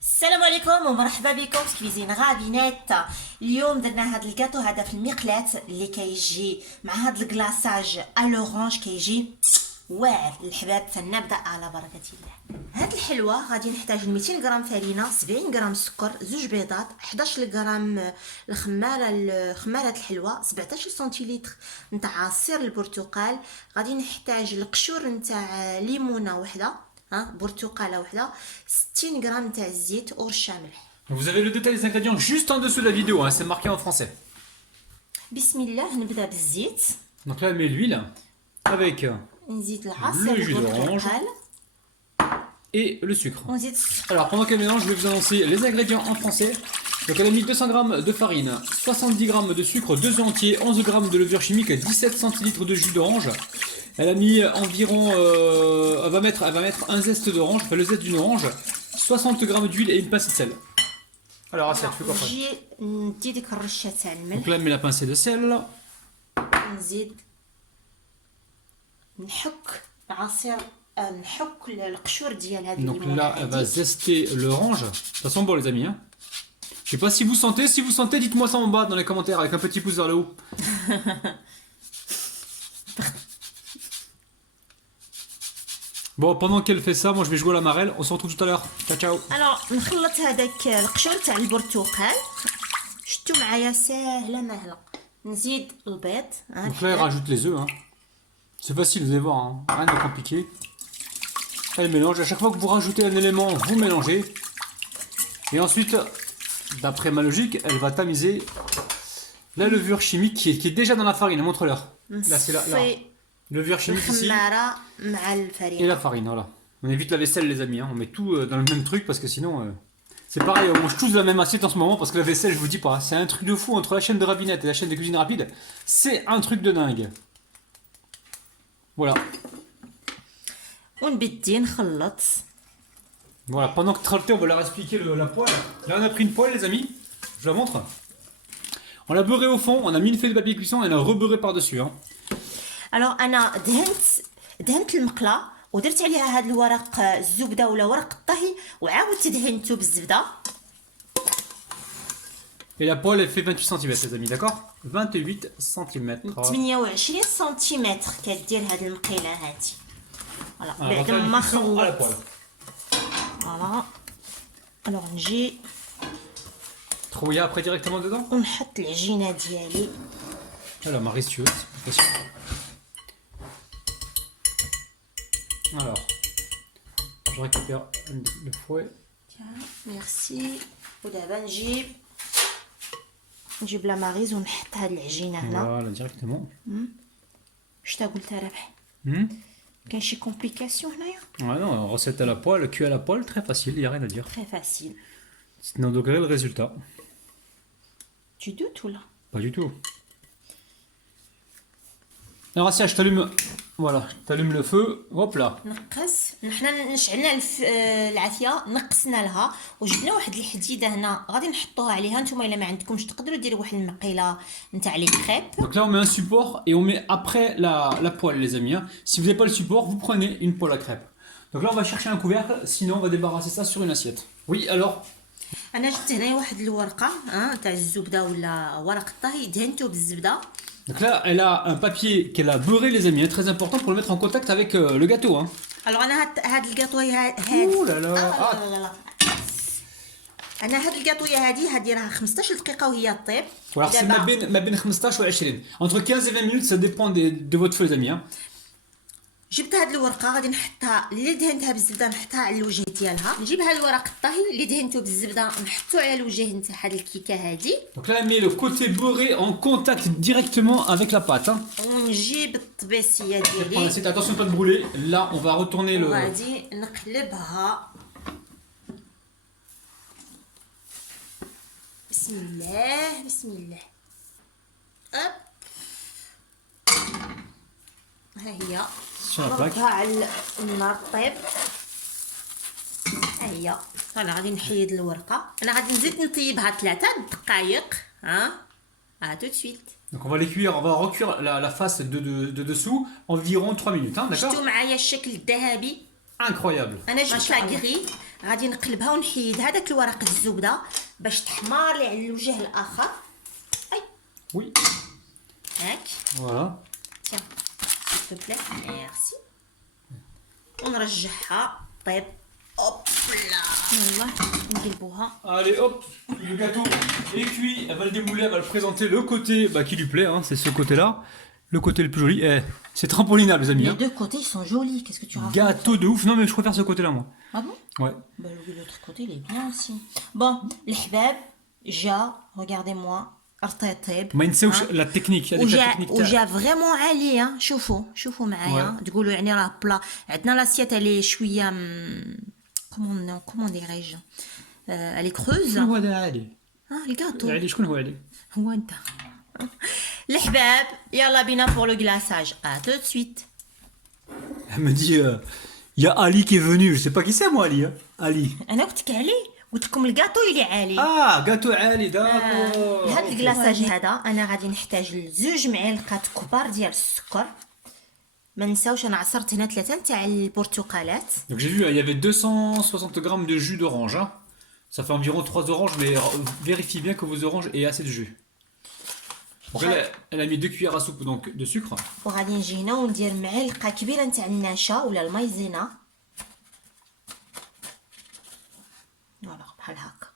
السلام عليكم ومرحبا بكم في كويزين غابينات. اليوم درنا هذا الكاطو هذا في المقلاة اللي كيجي مع هذا الكلاصاج الورانج كيجي واعر للحباب. فنبدا على بركه الله. هاد الحلوه غادي نحتاج 200 غرام فرينه، 70 غرام سكر، زوج بيضات، 11 غرام خماره الحلوه، 17 سنتيلتر نتاع عصير البرتقال. غادي نحتاج القشور نتاع ليمونه وحده، برتقاله وحده، 60 غرام نتاع الزيت ورشه ملح. Vous avez le détail des ingrédients juste en dessous de la vidéo, hein, c'est marqué en français. بسم الله. نبدا بالزيت. Donc là, elle met l'huile avec نزيد العصير البرتقال et le sucre. ونزيد السكر. Alors pendant qu'elle mélange, je vais vous annoncer les ingrédients en français. Donc elle a mis 200 g de farine, 70 g de sucre, 2 œufs entiers, 11 g de levure chimique, 17 centilitres de jus d'orange. Elle a mis environ, elle va mettre un zeste d'orange, enfin le zeste d'une orange, 60 g d'huile et une pincée de sel. Alors Assia, tu fais quoi après? نجي ندي ديك الرشه تاع Donc الملح، là elle met la pincée de sel. نزيد نحك العصير، نحك القشور ديال هذه Donc الليمونه là elle va هذه. zester l'orange. Ça sent bon les amis, hein. Je sais pas si vous sentez, dites-moi ça en bas dans les commentaires avec un petit pouce vers le haut. Bon, pendant qu'elle fait ça, moi je vais jouer à la marelle. On se retrouve tout à l'heure. Ciao ciao. الوغ نخلط هذاك القشور تاع البرتقال. شفتوا معايا ساهله مهله. نزيد البيض. Donc là elle rajoute les œufs, hein. C'est facile, vous allez voir, hein. Rien de compliqué. Elle mélange. À chaque fois que vous rajoutez un élément, vous mélangez. Et ensuite, d'après ma logique, elle va tamiser la levure chimique qui est déjà dans la farine. Montre-leur. Là, c'est là. Levure chimique ici. الخماره مع Et الفرينه. la farine, voilà. On évite la vaisselle, les amis, hein. On met tout dans le même truc parce que sinon. C'est pareil, on mange tous de la même assiette en ce moment parce que la vaisselle, je vous dis pas, c'est un truc de fou entre la chaîne de Rabinette et la chaîne de cuisine rapide. C'est un truc de dingue. Voilà. ونبدي نخلط. Voilà, pendant que Tralté, on va leur expliquer la poêle. Là, on a pris une poêle, les amis. Je la montre. On l'a beurré au fond, on a mis une feuille de papier cuisson et on a rebeurré par-dessus, hein. الوغ انا دهنت المقله ودرت عليها هاد الورق الزبده ولا ورق الطهي وعاودت دهنته بالزبده. Et la poêle, elle fait 28 cm, les amis, d'accord? 28 cm. 28 سنتيمتر كدير هاد المقيله هادي. فوالا On va بعد faire une ما cuisson à la خلطت. poêle. فوالا الوغ نجي Trouiller après directement dedans? ونحط العجينه ديالي. Alors, Marie, si tu veux, c'est plus facile. Alors, je récupère le fouet. ميرسي. ودابا نجيب لا ماريز ونحط هاد العجينه هنا. Voilà, directement. شتا قلت ربح؟ Hmm. كاين شي كومبليكاسيون هنايا؟ Ouais, non, recette à la poêle, cuit à la poêle, très facile, il n'y a rien à dire. تري فاسيل. C'est un degré le résultat. Tu doutes ولا؟ Pas du tout. Alors, Assia, je t'allume. Voilà, je t'allume le feu. Hop là. نقص. نحنا نشعلنا العافيه، نقصنا لها وجبنا واحد الحديده هنا غادي نحطوها عليها. نتوما الا ما عندكمش تقدروا ديروا واحد المقيله نتاع لي كريب. Donc là, on met un support et on met après la poêle, les amis, hein. Si vous n'avez pas le support, vous prenez une poêle à crêpes. Donc là, on va chercher un couvercle, sinon on va débarrasser ça sur une assiette. Oui, alors? انا جبت هنايا واحد الورقه تاع الزبده ولا ورق الطهي دهنته بالزبده. Donc là, elle a un papier qu'elle a beurré, les amis, hein, très important pour le mettre en contact avec le gâteau, hein. الوغ انا هاد الكاطويه هاد Ouh là là. Ah. لا. انا هاد الكاطويه هادي راها 15 دقيقه وهي طيب. Alors c'est ma bin 15 ou 20. Entre 15 et 20 minutes, ça dépend de votre feu, les amis, hein. جبت هاد الورقه غادي نحطها اللي دهنتها بالزبده نحطها على الوجه ديالها. نجيب هاد الورق الطهي اللي دهنته بالزبده نحطو على الوجه نتاع هاد الكيكه هادي. Donc là, elle met le côté beurré en contact directement avec la pâte, hein. ونجيب الطبيسيه Prends ديالي l'assiette, attention de pas te brûler. Là, on va retourner le. وغادي نقلبها. بسم الله بسم الله. هوب ها هي. Sur la plaque. نضربها على النار طيب. ها هي. انا غادي نحيد الورقه. انا غادي نزيد نطيبها 3 دقائق. تو سويت. Donc on va les cuire, on va recuire la face de dessous environ 3 minutes, hein, d'accord? شفتوا معايا الشكل الذهبي؟ Incroyable. انا جبت لا كغي غادي نقلبها ونحيد هذاك الورق الزبده باش تحمر لي على الوجه الاخر. اي Oui. هاك Voilà. تيان سيل بلا ميرسي. ونرجعها طيب اوبلا يلا نقلبوها. Allez hop, le gâteau est cuit. Elle va le démouler, elle va le présenter le côté qui lui plaît, hein, c'est ce côté-là. Le côté le plus joli. C'est trampolinable, les amis. Les Hein. deux côtés ils sont jolis, qu'est-ce que tu racontes? Gâteau de ouf. Non, mais je préfère ce côté-là, moi. Ah bon? Ouais. Bah oui, l'autre côté il est bien aussi. Bon, الحباب جا regardez-moi رطيطيب. ما ينساوش la technique. Il y a des وجا techniques. وجا فريمون عالي. شوفوا معايا تقولوا يعني راه بلا. عندنا لاسيات اللي شويه كومون ديريج اللي كروز. شكون هو هذا عالي؟ الكاطو عالي شكون هو عالي؟ هو انت. الحباب يلا بينا pour le glaçage. À tout de suite. Elle me dit, il y a Ali qui est venu. Je sais pas qui c'est, moi, Ali. Hein. Ali. انا قلت لك علي، قلت لكم الكاطو اللي عالي. Ah, gâteau Ali, d'accord. لهاد الكلاصاج هذا انا غادي نحتاج لزوج معالق كبار ديال السكر. ما نساوش انا عصرت هنا 3 تاع البرتقالات. Donc j'ai vu, il y avait 260 grammes de jus d'orange. Hein. Ça fait environ 3 oranges, mais vérifiez bien que vos oranges aient assez de jus. Donc elle a mis 2 cuillères à soupe donc, de sucre. وغادي نجي هنا وندير معلقه كبيره نتاع النشا ولا المايزينا. فوالا بحال هكا.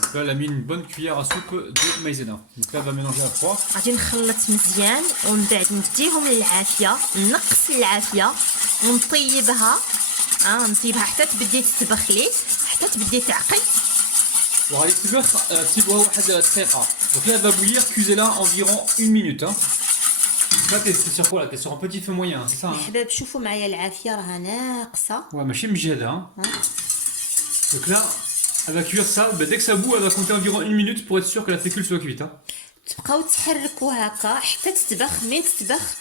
Donc là, elle a mis une bonne cuillère à soupe de maïzena. Donc là, elle va mélanger à froid. غادي نخلط مزيان ومن بعد نديهم للعافيه، نقص العافيه ونطيبها. نطيبها حتى تبدي تتبخ لي، حتى تبدي تعقد. وغادي تسيبوها واحد دقيقة. Donc là, elle va bouillir, cuisez-la environ 1 minute. Hein. Là, t'es sur quoi là? T'es sur un petit feu moyen, c'est ça hein? الحباب شوفوا معايا العافيه راها ناقصه. Ouais, ماشي مجهدة. Hein. Donc là, elle va cuire ça. Ben, dès que ça bout, elle va compter environ 1 minute pour être sûr que la fécule soit cuite. Hein. تبقاو تحركوا هكا حتى تتبخ. من تتبخ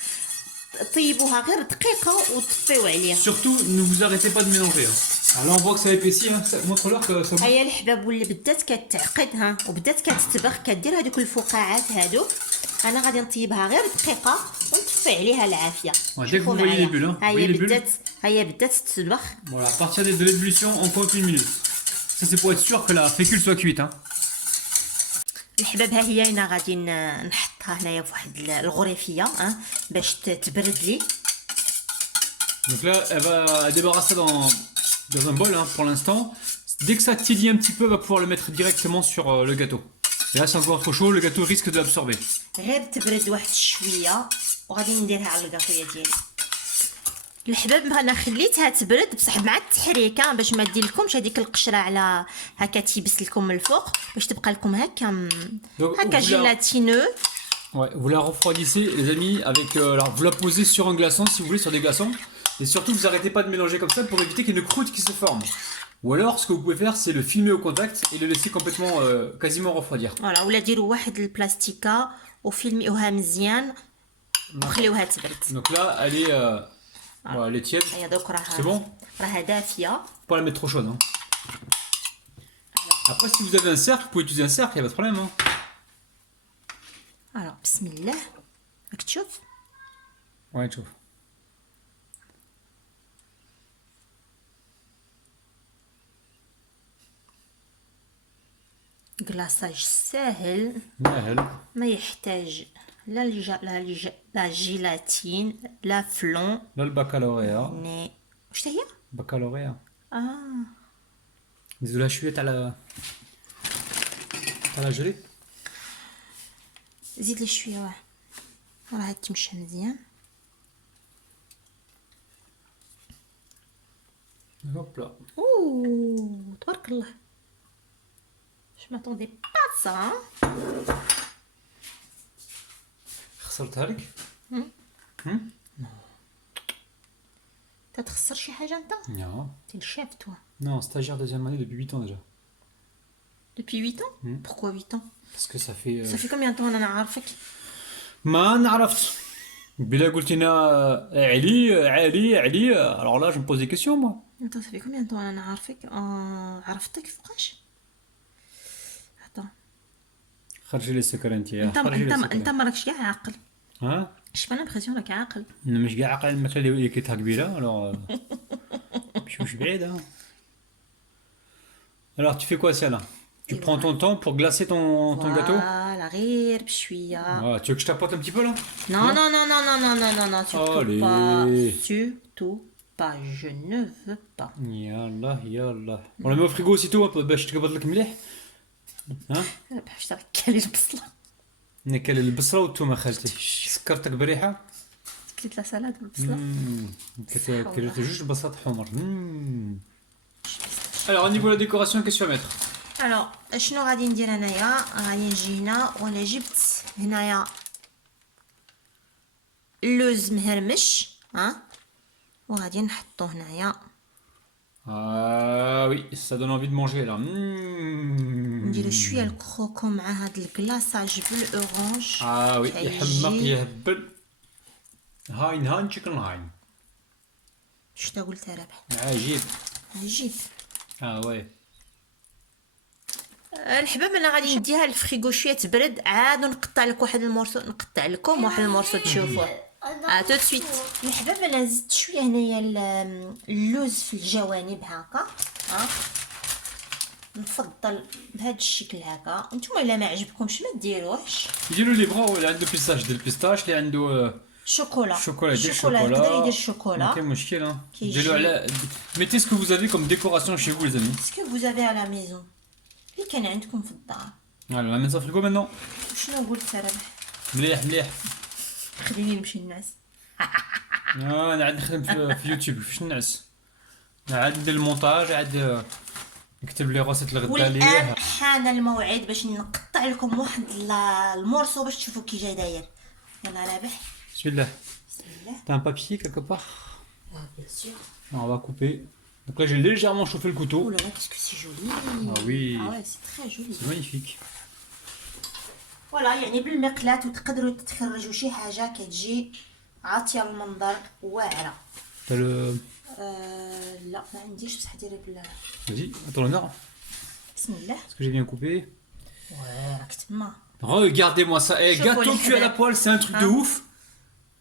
طيبوها غير دقيقه وطفيو عليها. Surtout, ne vous arrêtez pas de mélanger. Hein. Alors là, on voit que ça épaissit. Hein. Montre-leur que ça bout. هيا الحباب واللي بدات كتعقد وبدات كتتبخ كدير هذوك الفقاعات هادوك. انا غادي نطيبها غير دقيقه ونطفي عليها العافيه. Ouais, dès que vous voyez les bulles, hein. Vous voyez les bulles. هيا بدات تتبخ. Voilà, à partir de l'ébullition, on compte 1 minute. Ça, c'est pour être sûr que la fécule soit cuite. Hein. الحباب ها هي انا غادي نحطها هنايا في واحد الغريفيه باش تبرد لي. Donc là, elle va débarrasser dans un bol hein, pour l'instant. Dès que ça tiédit un petit peu, elle va pouvoir le mettre directement sur le gâteau. Et là, c'est encore trop chaud, le gâteau risque de l'absorber. غير تبرد واحد شويه وغادي نديرها على الكاطويه ديالي. الحباب انا خليتها تبرد بصح مع التحريكه باش ما دير لكمش هذيك القشره على هكا تيبس لكم من الفوق باش تبقى لكم هكا هكا جيلاتينو. Ouais, vous la refroidissez les amis avec alors vous la posez sur un glaçon si vous voulez sur des glaçons et surtout vous arrêtez pas de mélanger comme ça pour éviter qu'il y ait une croûte qui se forme. Ou alors ce que vous pouvez faire c'est le filmer au contact et le laisser complètement quasiment refroidir. فوالا ولا ديروا واحد البلاستيكه وفيلميوها مزيان وخليوها تبرد. Donc là elle est voilà, elle est tiède. هيا دوك C'est bon. راها دافيه. Faut pas la mettre trop chaude. Hein. Après si vous avez un cercle, vous pouvez utiliser un cercle, il y a pas de problème. Hein. Alors بسم الله راك تشوف. Ouais, تشوف. كلاصاج ساهل ماهل. ما يحتاج لا جيلاتين لا فلون. Là le baccalauréat. ني واش هي؟ Baccalauréat. Désolé, je suis à la gelée. زيد لي شويه راه تمشى مزيان. Hop là. اوه تبارك الله. Je m'attendais pas à ça. خسرتها لك؟ تتخسر شي حاجه انت؟ Non. T'es le chef toi. Non, stagiaire deuxième année depuis 8 ans déjà. Depuis 8 ans? Pourquoi 8 ans? Parce que ça fait... Ça fait combien de temps انا عارفك؟ ما عرفت. بلا قلت لنا علي alors là je me pose des questions moi. Attends, ça fait combien de temps انا عارفك؟ عرفتك فوقاش؟ Attends. خرجي لي السكر انت يا انت ما راكش كاع عاقل. ها؟ شفت انا امبرسيون راك عاقل. انا مش كاع عاقل الماكله اللي كيتها كبيره alors مش بعيده. Alors, tu fais quoi, Siala? Tu Et prends ton temps pour glacer ton gâteau? Voilà, غير بشوية. Ah, tu veux que je t'apporte un petit peu là? Non, non, non, non, non, non, non, non, non, surtout Allez. pas. Surtout pas. Je ne veux pas. يلا يلا. On la met au frigo aussitôt باش تقبض لك مليح. ها؟ أنا بحبش كالي البصلة. ناكل البصله والثومه خالتي. سكرتك بريحه. كليت لا سالاد بالبصلة. كليت جوج البصلات حمر. Alors au niveau de la décoration, qu'est-ce que tu vas mettre? Alors شنو غادي ندير انايا؟ غادي نجي هنا وانا جبت هنايا اللوز مهرمش ها وغادي نحطو هنايا. Ah oui, ça donne envie de manger là. نديرو شويه الكروكو مع هاد الكلاصاج بالاورانج. Ah oui, كيجي- يحمق يهبل. هاين تشيكن هاين. شتا قلت رابح عجيب. عجيب. اه ouais. الحباب انا غادي نديها للفريغو شويه تبرد عاد نقطع لك واحد المورسو نقطع لكم واحد المورسو تشوفوه. تو سويت. الحباب انا زدت شويه هنايا اللوز في الجوانب هكا ها. نفضل بهذا الشكل هكا. نتوما الا ما عجبكمش ما ديروهش. يديروا لي بغا اللي عنده بيستاش ديال البيستاش اللي عنده شوكولا شوكولا ديال الشوكولا الشوكولا. يقدر يدير الشوكولا. ما كاين مشكل ها. كيجي- ديروا على mettez ce que vous avez comme décoration chez vous les amis. اسكو vous avez à la maison اللي كان عندكم في الدار. Alors on va mettre ça au frigo maintenant. شنو قلت رابح؟ مليح مليح. خليني نمشي الناس. انا عاد نخدم في يوتيوب فاش نعس. عاد ندير المونتاج عاد نكتب لي روسيت الغدا والان ليه. حان الموعد باش نقطع لكم واحد المورسو باش تشوفوا كي جاي داير. يلا رابح. بسم الله. بسم الله. T'as un papier quelque part? بيان سور. Alors, on va couper. Donc là j'ai légèrement chauffé le Oh couteau. là là, qu'est-ce que c'est joli. Ah oui. Ah ouais, c'est très joli. C'est magnifique. فوالا يعني بالمقلاة وتقدروا تخرجوا شي حاجة كتجي عاطية المنظر واعرة. T'as le... لا ما عنديش بصح ديري بلا. Vas-y, à ton honneur. بسم الله. Est-ce que j'ai bien coupé? راك تما. Regardez-moi ça. Eh, Chocolat gâteau cuit à la poêle, c'est un truc de Hein? ouf.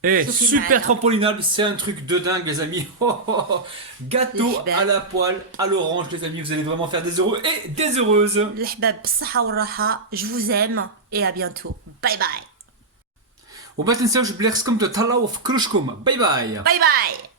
Eh, Sophie super Maëlle. trampolinable, c'est un truc de dingue, les amis. Gâteau Les à la poêle, à l'orange, les amis. Vous allez vraiment faire des heureux et des heureuses. الحباب بالصحة والراحة. Je vous aime et à bientôt. Bye bye. وما تنساوش بلي خصكم تهلاو في كروشكم. باي باي. Bye bye.